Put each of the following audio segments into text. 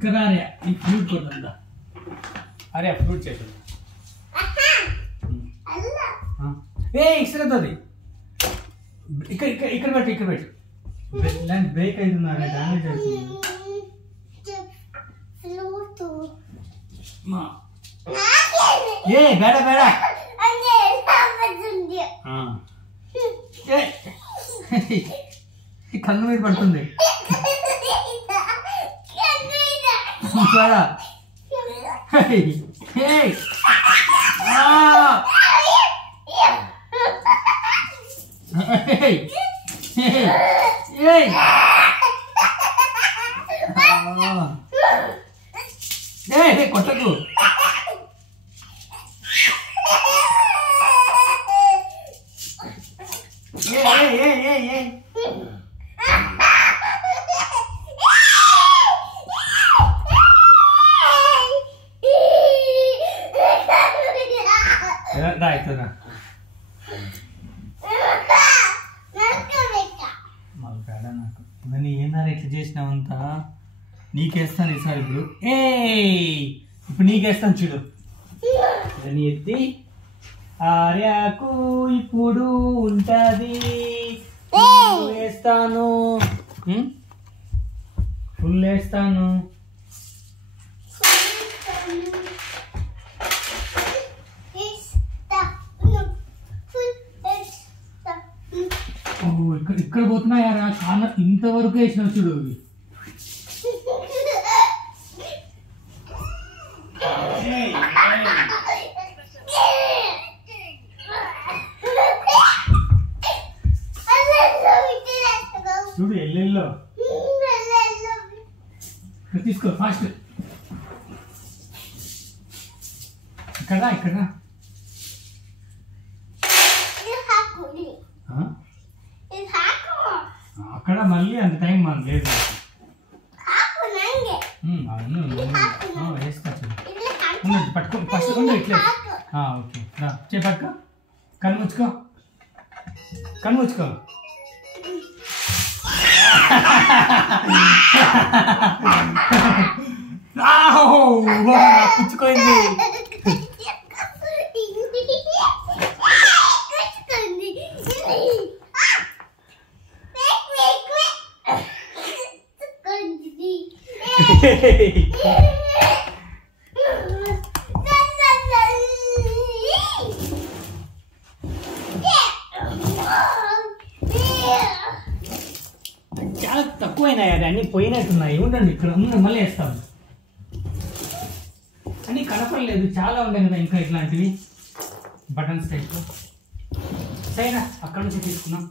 ఇక్కడ అరే ఈ ఫ్రూట్ కొట్టుందా అరే ఫ్రూట్ చేసు ఏ ఇస్తున్నది ఇక్కడ ఇక్కడ ఇక్కడ పెట్టు ఇక్కడ పెట్టు బ్రేక్ అవుతుందా డామేజ్ అవుతుంది ఏ బేడ బేడ కన్ను మీద పడుతుంది కొట్టకు అవుతుందా నాకు ఇవన్నీ ఏందా ఇట్లా చేసినావంతా నీకేస్తాను ఈసారి ఇప్పుడు ఇప్పుడు నీకేస్తాను చూడు అని ఎత్తి ఆర్యాకు ఇప్పుడు ఉంటుంది వేస్తాను ఫుల్ వేస్తాను ఇక్కడ పోతున్నాయారా కాన ఇంతవరకు వేసిన చూడు చూడు ఎల్లెల్లో తీసుకో ఫాస్ట్ ఇక్కడ ఇక్కడ అక్కడ మళ్ళీ అంత టైం మనం లేదు వేస్తా పట్టుకో ఫస్ట్ ఇట్లా ఓకే చేపట్టుకో కన్ను ముచ్చుకో కన్ను ముచ్చుకో పుచ్చుకోయింది చాలా తక్కువైనాయి అది అన్ని పోయినట్టున్నాయి ఉండండి ఇక్కడ మళ్ళీ వేస్తాం అన్ని కనపడలేదు చాలా ఉన్నాయి కదా ఇంకా ఇట్లాంటివి బటన్స్ టైప్లో సరేనా అక్కడ నుంచి తీసుకున్నాం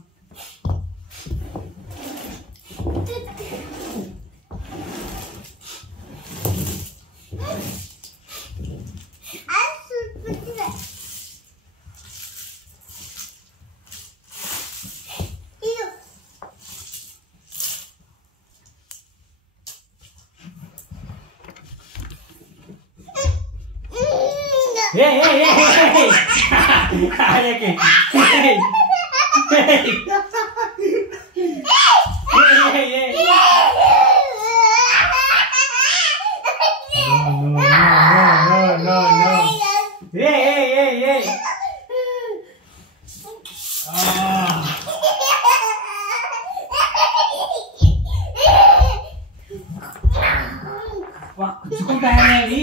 కుచ్చుకుంటాయనేవి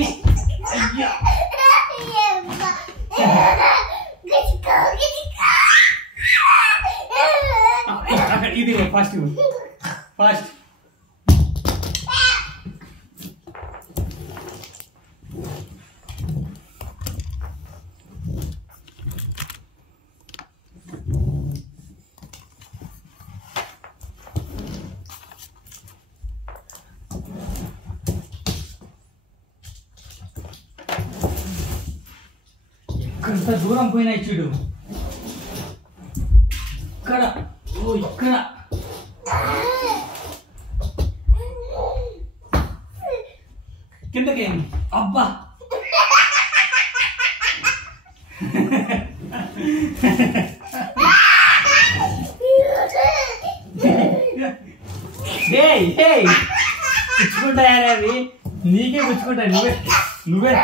ఇది ఫాస్ట్ ఫాస్ట్ ఎక్కడంత దూరం పోయినాయి చూడు ఇక్కడ ఇక్కడ కిందకి అబ్బా ఇచ్చుకుంటాయా అవి నీకే గుచ్చుకుంటాయి. నువ్వే నువ్వే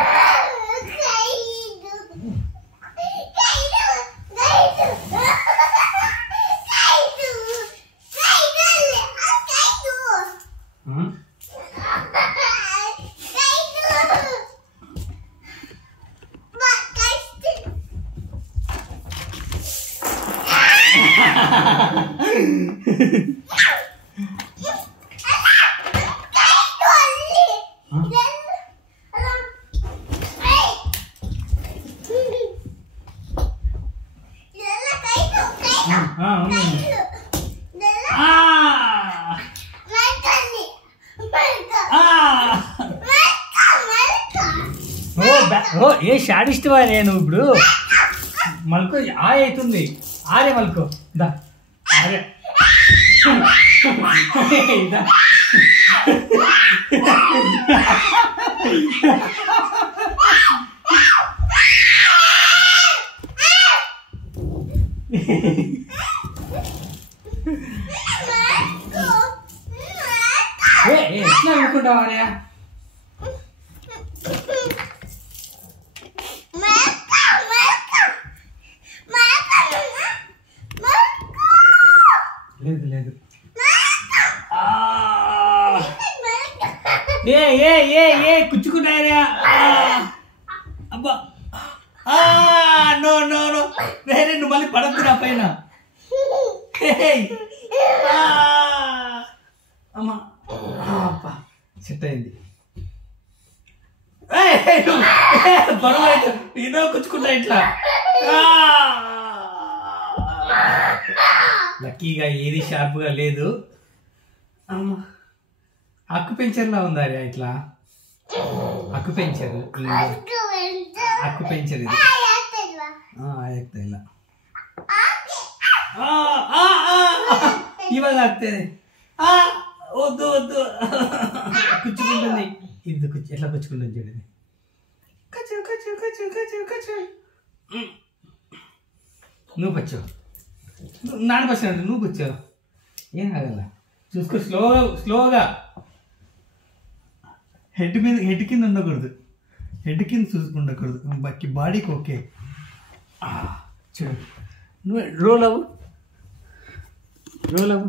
ఏ షాడిస్ట్వా నేను ఇప్పుడు మల్కో ఆయ అవుతుంది. ఆరే మల్కో దా ఆరే ఎట్లా అనుకుంటావా ఆర్యా? లేదు లేదు. ఏ ఏ ఏ ఏ కుచ్చుకున్నాయా? అబ్బా నో నో నో వేరే నువ్వు మళ్ళీ పడద్దు నా పైన. అమ్మా సెట్ అయింది. బరువు అయితే ఇదో కుచ్చుకుంటా ఇట్లా. లక్కీగా ఏది షార్ప్గా లేదు. అమ్మా అక్కుపెంచర్లా ఉందా ఇట్లా? అక్కుపెంచర్ అక్కుపెంచర్ ఇది ಆಗ್ತಾ ಇಲ್ಲ. ఇవాళ ಆಗ್ತದೆ. వద్దు వద్దు కుచ్చుకుంటుంది. ఇది ఎట్లా కుచ్చుకుంటుంది చూడండి. కచ్చు కచ్చు కచ్చు కచ్చు కచ్చు. నువ్వు పచ్చావు, నాన్న పచ్చినట్టు నువ్వు కూర్చోవు. ఏం కాగల చూసుకో. స్లోగా స్లోగా. హెడ్ మీద హెడ్ కింద ఉండకూడదు. హెడ్ కింద చూసుకుండకూడదు. బాడీకి ఓకే. చూడు నువ్వు రోల్ అవ్వు, రోల్ అవ్వు.